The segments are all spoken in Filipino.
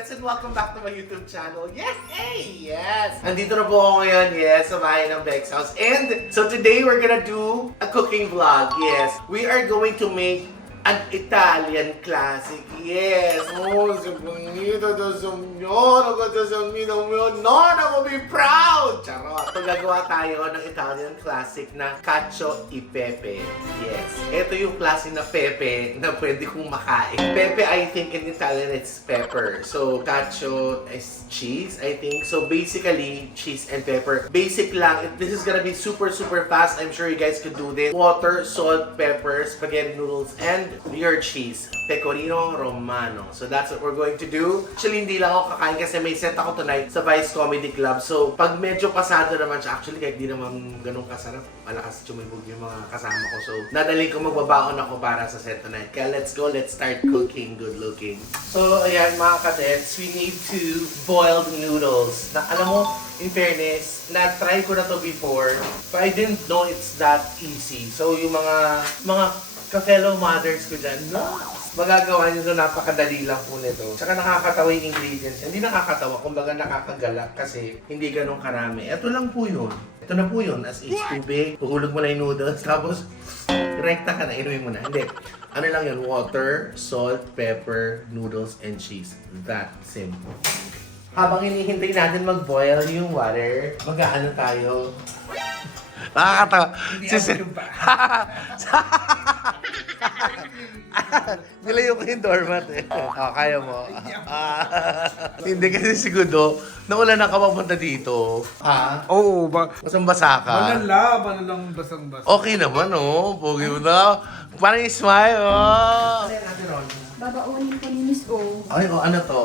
Kadets, and welcome back to my YouTube channel. Yay! Yes! Andito na po ako ngayon, yes, sa bahay ng Bex House. And so today we're gonna do a cooking vlog, yes. We are going to make an Italian classic, yes. Oh, so bonito to signor, to signor, non, ako be proud! Charot! So gagawa tayo ng Italian classic na cacio e pepe. Yes. Ito yung klase na pepe na pwede kong makain. Pepe, I think in Italian it's pepper. So cacio is cheese, I think. So basically, cheese and pepper. Basic lang. This is gonna be super fast. I'm sure you guys can do this. Water, salt, pepper, spaghetti noodles, and your cheese. Pecorino Romano. So that's what we're going to do. Actually, hindi lang ako kakain kasi may set ako tonight sa Vice Comedy Club. So pag medyo pasado naman siya, actually kahit di naman ganun kasarap, malakas tumibog yung mga kasama ko. So nadali ko magbabaon ako para sa set tonight. Kaya let's go, let's start cooking. Good looking. So ayan mga kadets, we need to boil the noodles. Na, alam mo, in fairness, na-try ko na to before, but I didn't know it's that easy. So yung mga ka-fellow mothers ko dyan, magagawa nyo ito, napakadali lang po nito. Tsaka nakakatawa yung ingredients. Hindi nakakatawa, kumbaga nakakagalak kasi hindi ganun karami. Ito lang po yun. Ito na po yun, as is tubig. Puhulog mo na yung noodles, tapos rekta ka na, inumin mo na. Hindi. Ano lang yun, water, salt, pepper, noodles, and cheese. That simple. Habang hinihintay natin mag-boil yung water, mag-aano tayo. Nakakatawa. Nilayo ko yung doormat eh. Kaya mo. Hindi kasi siguro, naulan na ka mapunta dito. Ha? Oo, Basang-basa ka. Banalang basang-basa. Okay naman oh. Pogi mo na. Parang smile oh. Ano yan natin Ron? Babaunin ko ni Miss O. Ay, oh, ano to?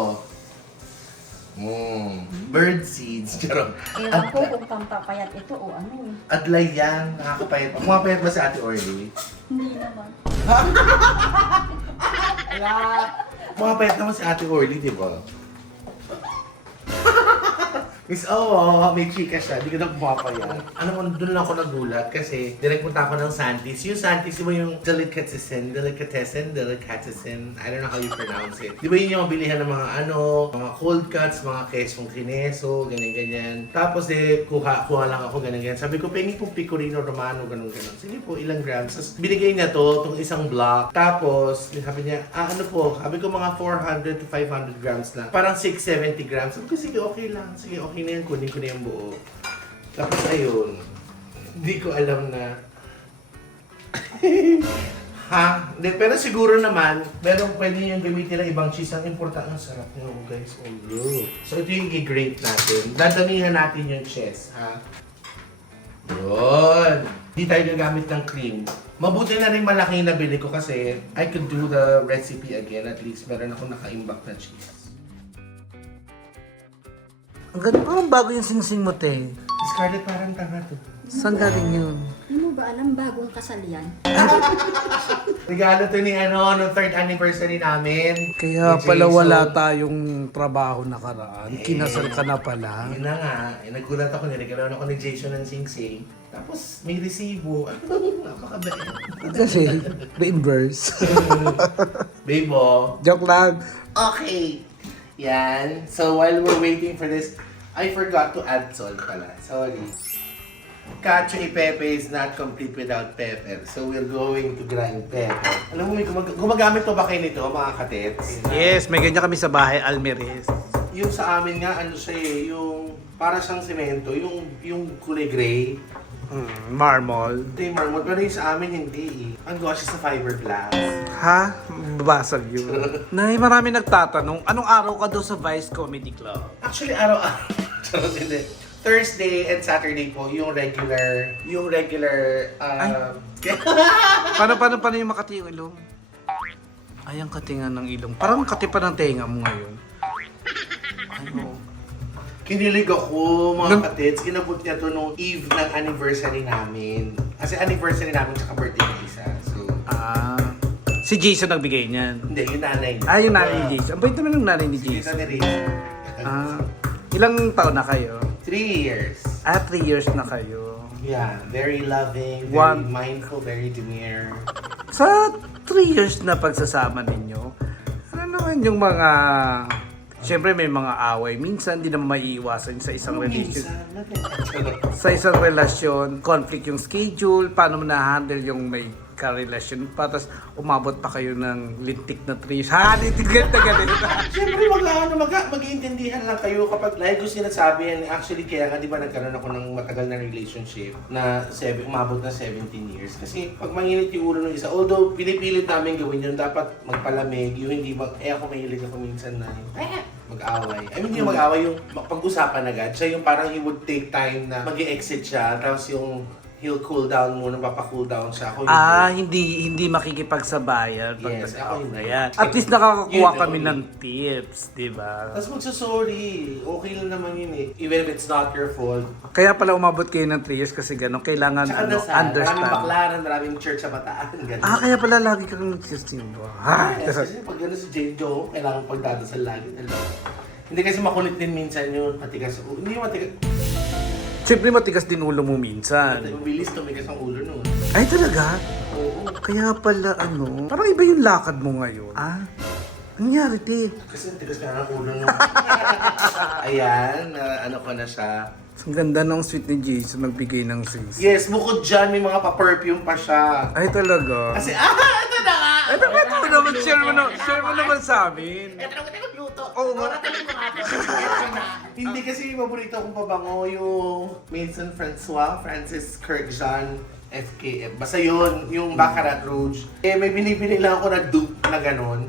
Bird seeds. Charot. Ewan ko kung pampapayat ito o ano eh. Adlay yan. Nakakapayat. Pumapayat ba si Ate Orly? Hindi naman. Pumapayat naman si Ate Orly, di ba? Miss, may chika siya. Di ka na pumapayat. Ano mo, doon lang ako nagulat kasi direct punta ako ng Santis. Yung Santis, di ba yung delicatessen? I don't know how you pronounce it. Di ba yun yung bilihan ng mga mga cold cuts, mga kesong kineso, ganyan-ganyan. Tapos kuha lang ako, ganyan-ganyan. Sabi ko, pengi po Pecorino Romano, ganun-ganun. Sige po, ilang grams. Tapos binigay niya to, itong isang block. Tapos, sabi niya, ano po, sabi ko mga 400 to 500 grams lang. Parang 670 grams. Sabi ko, sige, okay lang. Sige, okay na yan, kunin ko na yung buo. Tapos ayun, hindi ko alam na ha? Pero siguro naman, meron pwede nyo gamitin ng ibang cheese. Ang importante, ang sarap nyo guys. Oh, look. So ito yung i-grate natin. Dadamihan natin yung cheese, ha? Yun. Hindi tayo gagamit ng cream. Mabuti na rin malaki yung nabili ko kasi I could do the recipe again. At least meron akong nakaimbak na cheese. Ang ganda, parang bago yung singsing mo, te. Scarlett, parang tanga to. Saan galing yun? Hindi mo ba alam bagong kasal yan? Regalo to ni no third anniversary namin. Kaya Ni pala Jason. wala tayong trabaho nakaraan. Kinasal ka na pala. Yun na nga. Nagulat ako, niregalawan ako ni Jason ng sing-sing. Tapos may resibo. Napakabait. Kasi, reimburse. Bebo. Joke lang. Okay. Yan. So while we're waiting for this, I forgot to add salt pala. Sorry. Cacio e pepe is not complete without pepper. So we're going to grind pepper. Alam mo, may gumagamit pa ba kayo nito, mga katets? Yes, may ganyan kami sa bahay, Almeres. Yung sa amin nga, ano siya eh, yung para siyang semento, yung kulay gray. Marmol. Ito yung marmol, pero yung sa amin hindi eh. Ang gawa siya sa fiberglass. Ha? Babasag yun. Nay, marami nagtatanong, anong araw ka daw sa Vice Comedy Club? Actually, araw-araw. Charot, hindi. Thursday and Saturday po, yung regular, Paano yung Makati yung ilong? Ay, ang katingan ng ilong. Parang kati pa ng tenga mo ngayon. Ano? Kinilig ako, mga katits. Inabot niya to nung eve ng anniversary namin. Kasi anniversary namin tsaka birthday ni isa. So, Si Jason nagbigay niyan. hindi, yung nanay niya. Yung nanay ni Jason. Ang bait naman ng nanay ni Dito Jason. ni Rachel. Ilang taon na kayo? 3 years. 3 years na kayo. Yeah, very loving, very One- mindful, very demure. Sa 3 years na pagsasama ninyo, ano naman yung mga Siyempre may mga away. Minsan di naman maiiwasan sa isang relation. Minsan. Sa isang relasyon, conflict yung schedule, paano mo na-handle yung may ka-relasyon pa, tapos umabot pa kayo ng lintik na trees. Ha? Lintik na ganun. Siyempre, mag-iintindihan lang kayo kapag like ko sinasabi, and actually kaya nga di ba nagkaroon ako ng matagal na relationship na umabot na 17 years. Kasi pag mainit yung ulo ng isa, although pinipilit namin gawin yun, dapat magpalamig, yung hindi ako mahilig ako minsan na mag-away. I mean, hindi mag-away, yung pag-usapan agad. Siya yung parang he would take time na mag-exit siya, tapos yung he'll cool down muna, papakool down siya. Ako Hindi makikipagsabayan pag Yes, ako hindi. Ayan. At least nakakakuha Yun, kami yun. ng tips, di ba? Tapos magsasorry. Okay lang naman yun eh. Even if it's not your fault. Kaya pala umabot kayo ng 3 years kasi gano'n, kailangan Tsaka dasal. Maraming understand. baklaran, maraming church sa bataan. Ganun. Kaya pala lagi kang nagsisimba. Yes, kasi pag gano'n si Jane Joe, kailangan pagdadasal lagi. Hindi kasi makulit din minsan yun. Matigas. Hindi matigas. Siyempre matigas din ulo mo minsan. Mabilis tumigas ang ulo nun. Ay talaga? Oo. Kaya pala parang iba yung lakad mo ngayon. Nangyari, te? Kasi matigas nga ang ulo nun. Ayan, ano ko na siya. Ang ganda ng sweet ni Jason, nagbigay ng sis. Yes, bukod dyan, may mga pa-perfume pa siya. Ay talaga? Kasi, ito na nga! Ito naman, share mo naman sa amin. Ito na nagluto. Oo nga. Hindi kasi yung paborito kong pabango, yung Maison Francis Kirk Jean FKF. Basta yun, yung Baccarat Rouge. May binibili lang ako na dupe na ganon.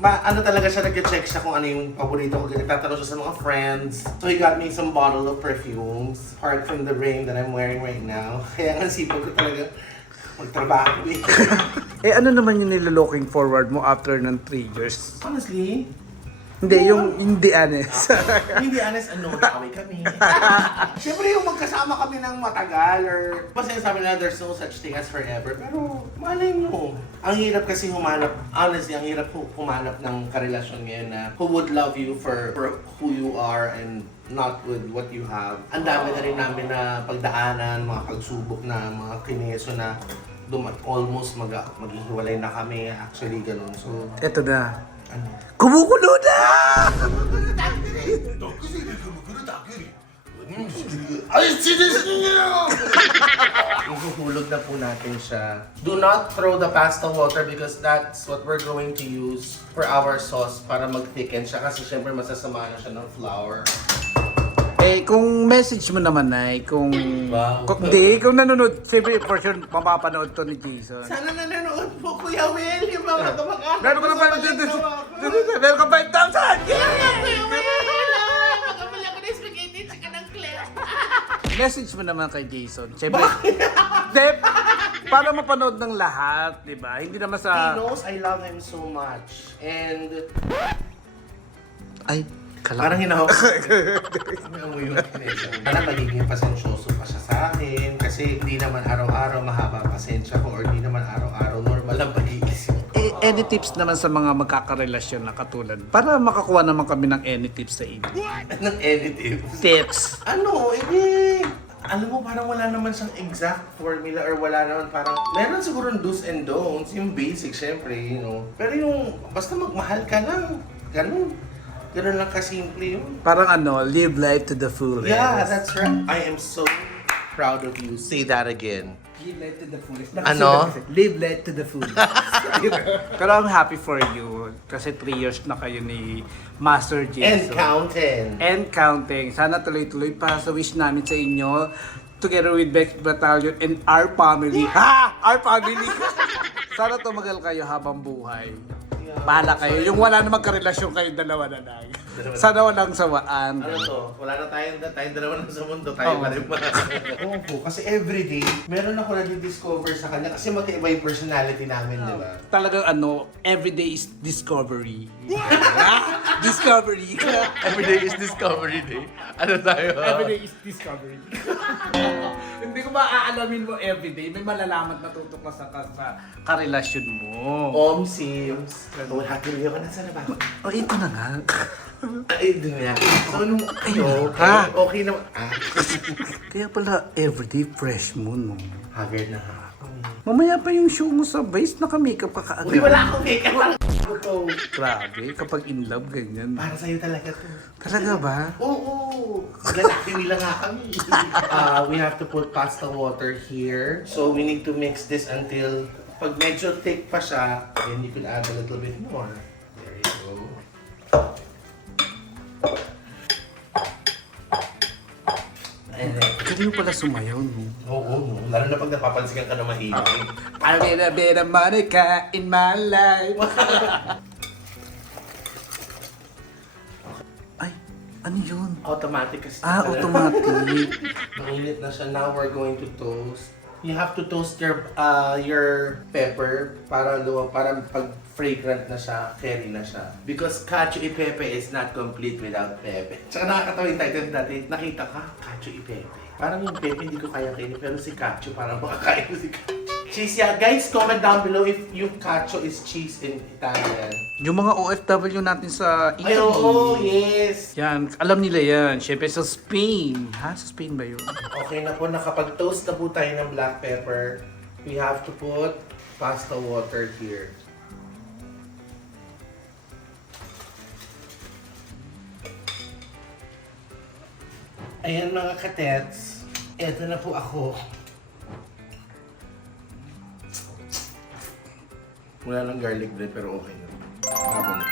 Ano talaga siya, nag-check siya kung ano yung paborito ko. Nagtatanong siya sa mga friends. So he got me some bottle of perfumes, apart from the ring that I'm wearing right now. Kaya ang sipag ko talaga magtrabaho eh. Ano naman yung nilolooking forward mo after ng 3 years? Honestly, Hindi, yung hindi honest. hindi honest, nag-away kami. Siyempre yung magkasama kami ng matagal or basta sabi na there's no such thing as forever. Pero malay mo. Ang hirap kasi humanap, honestly, ang hirap humanap ng karelasyon ngayon na who would love you for who you are and not with what you have. Ang dami na rin namin na pagdaanan, mga pagsubok na, mga kineso na almost maghihiwalay na kami. Actually, ganun. So, Eto na. ano? Kumukulo na! Ay, Ihuhulog na po natin siya. Do not throw the pasta water because that's what we're going to use for our sauce para mag-thicken siya kasi syempre masasama na siya ng flour. Kung message mo naman ay kung Wow. kung nanonood, siyempre for sure mapapanood to ni Jason. Sana nanonood po, Kuya Will, yung mga kamag-anak. Meron ka na 5,000! Meron ka 5,000! Kuya Will! Magkabala ko na spaghetti tsaka ng clef. Message mo naman kay Jason. Siyempre, para mapanood ng lahat, di ba? Hindi naman He sa... knows I love him so much. And Ay, parang hinahawak. Amoy yung kineso. Parang magiging pasensyoso pa siya sa akin kasi hindi naman araw-araw mahaba pasensya ko or hindi naman araw-araw normal ang pag-iisip. Any tips naman sa mga magkakarelasyon na katulad? Para makakuha naman kami ng any tips sa inyo. Ng editive. Tips! Ano, alam mo, parang wala naman siyang exact formula or wala naman parang, meron siguro do's and don'ts, yung basic syempre, you know. Pero yung, basta magmahal ka lang, ganun. Ganun lang kasimple yun. Parang live life to the fullest. Yeah, that's right. I am so proud of you. Say that again. Live life to the fullest. Ano? Live life to the fullest. Pero I'm happy for you kasi 3 years na kayo ni Master And Jason. counting. And counting. Sana tuloy-tuloy pa sa wish namin sa inyo together with Bex Battalion and our family. Our family! Sana tumagal kayo habang buhay. Bahala kayo. Yung wala na magkarelasyon kayo dalawa na lang. Sana walang sawaan. Ano to? Wala na tayong dalawa na sa mundo. Tayo pa rin ba? Oo po, kasi everyday, meron ako na-discover sa kanya kasi magkaiba yung personality namin, di ba? Talagang everyday is discovery. Discovery. Everyday is discovery day. Ano tayo? Everyday is discovery. Hindi ko maaalamin mo everyday. May malalaman natutuklasan ka sa karelasyon mo. Sims. Wala, tuloy ka na sa labas. Ito na nga. Ay, doon yan. So, nung, okay naman. Kaya pala everyday fresh mo, no? Haggard na ako. Mamaya pa yung show mo sa Vice, naka-makeup ka kaagad. Uy, wala akong makeup. Wala akong to. Grabe, kapag in love, ganyan. Para sa'yo talaga to. Talaga ba? Oo. Lalaki nila nga kami. We have to put pasta water here. So we need to mix this until pag medyo thick pa siya, then you could add a little bit more. There you go. And then, Galing pala sumayaw, no? oo, no. Lalo na pag napapansin ka na mahilig. I need a bit of Monica in my life. Ay, ano yun? Automatic kasi. Automatic. Mainit na siya. Now we're going to toast. You have to toast your pepper para pag fragrant na siya, curry na siya. Because cacio e pepe is not complete without pepe. Tsaka nakakatawa yung title dati, nakita ka, cacio e pepe. Parang yung pepe hindi ko kaya kainin, pero si cacio parang makakain ko si cacio. Cheese, yeah. Guys, comment down below if yung cacio is cheese in Italian. Yung mga OFW natin sa Ay, Italy. oo, yes. Yan, alam nila yan. Siyempre sa Spain. Ha? Sa Spain ba yun? Okay na po, nakapag-toast na po tayo ng black pepper. We have to put pasta water here. Ayan mga katets, eto na po ako. Wala lang garlic bread pero okay na. Laban na.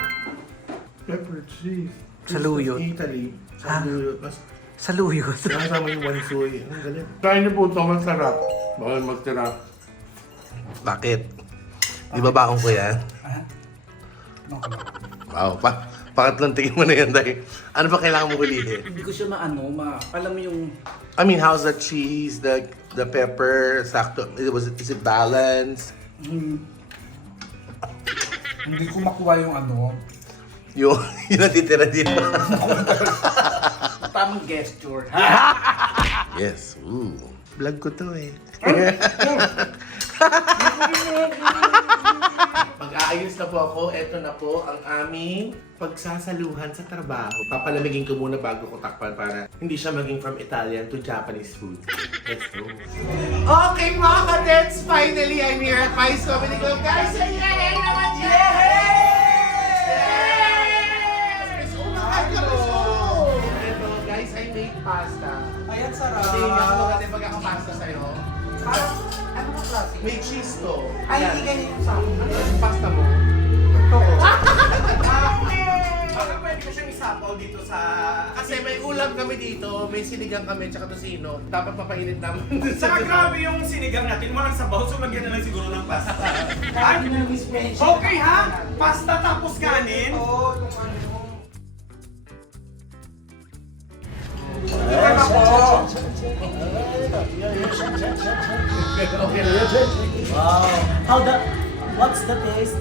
Pepper cheese. Saluyot. Italy. Saluyot. Mas Sa luyot. kasama yung wansoy. Ang galing. Kain niyo po ito, masarap. Bawal magtira. Bakit? Di ba baong ko yan? Wow, pangatlong tingin mo na yan dahil. Ano ba kailangan mo hulihin? Hindi ko siya alam mo yung... I mean, how's the cheese, the pepper, sakto? Is it balanced? Hindi ko makuha yung Yung natitira dito. tamang gesture. Yes. Ooh. Vlog ko to eh. Mag-aayos na po ako. Ito na po ang aming pagsasaluhan sa trabaho. Papalamigin ko muna bago ko takpan para hindi siya maging from Italian to Japanese food. Let's go. Okay mga kadets, finally I'm here at Vice Comedy Club. Guys, yay naman dyan! Yes! Oh my God, ito, guys, I made pasta. Ayan, sarap. Kasi hindi ako maganda pagkakapasta sa'yo. Ano ka klase? May cheese to. Ay, Yan. hindi ganyan yung sa akin. Ano yung pasta mo? Ito. Bakit pwede ko siyang isapaw dito sa... Kasi may ulam kami dito, may sinigang kami, tsaka tosino. Dapat papainit naman. Saka grabe yung sinigang natin, walang sabaw, so lagyan na lang siguro ng pasta. Ay, Miss French. Okay ha? Pasta tapos kanin? Oo, kung ano. Teka po. Okay na. What's the taste?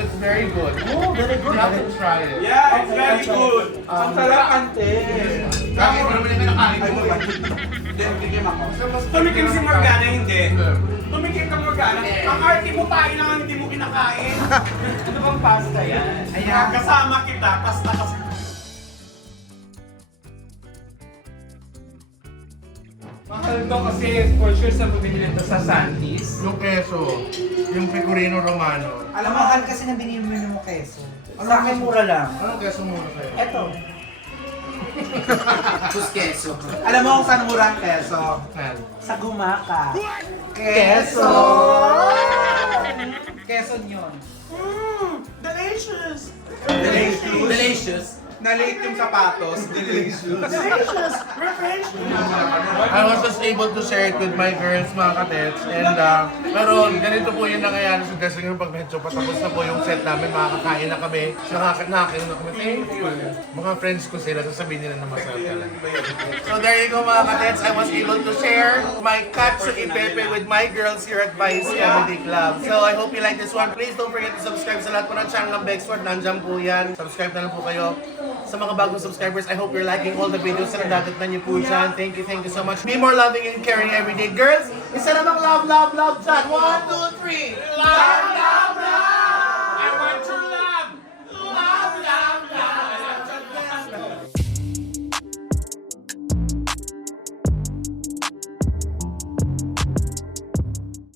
It's very good. Oh, very good. You have to try it. Yeah, it's very good. Ang sarap, ante. Bakit mo naman yung kinakain mo? Bigyan ako. Tumikim si Morgana, hindi. Tumikim ka Morgana. Ang arte mo tayo lang ang hindi mo kinakain. Ano bang pasta yan? Ayan. Kasama kita, pasta kasi. Mahal to kasi for sure sa bumili nito sa Santis. Yung keso, yung pecorino romano. Alam mo, mahal kasi na binili mo yung keso. Sa akin, mura lang. Anong keso muna sa'yo? Eto. Sus keso. Alam mo kung saan mura ang keso? Saan? Sa Gumaka. Keso! Keso yun. Delicious! Delicious. Na-late yung sapatos. Delicious. Delicious! Refreshing! I was just able to share it with my girls, mga katets. And, pero ganito po yung nangyayari sa dressing room pag medyo patapos na po yung set namin, makakakain na kami. Nakakain na kami. Thank you. Mga friends ko sila, sasabihin nila na masarap talaga. So there you go mga katets. I was able to share my cacio e pepe with my girls here at Vice Comedy Club. So I hope you like this one. Please don't forget to subscribe sa lahat po ng channel ng Bexford. Nandiyan po yan. Subscribe na lang po kayo. Sa mga bagong subscribers, I hope you're liking all the videos na nadadatnan niyo po dyan. Thank you so much. Be more loving and caring every day. Girls, isa namang love, love, love dyan. 1, 2, 3.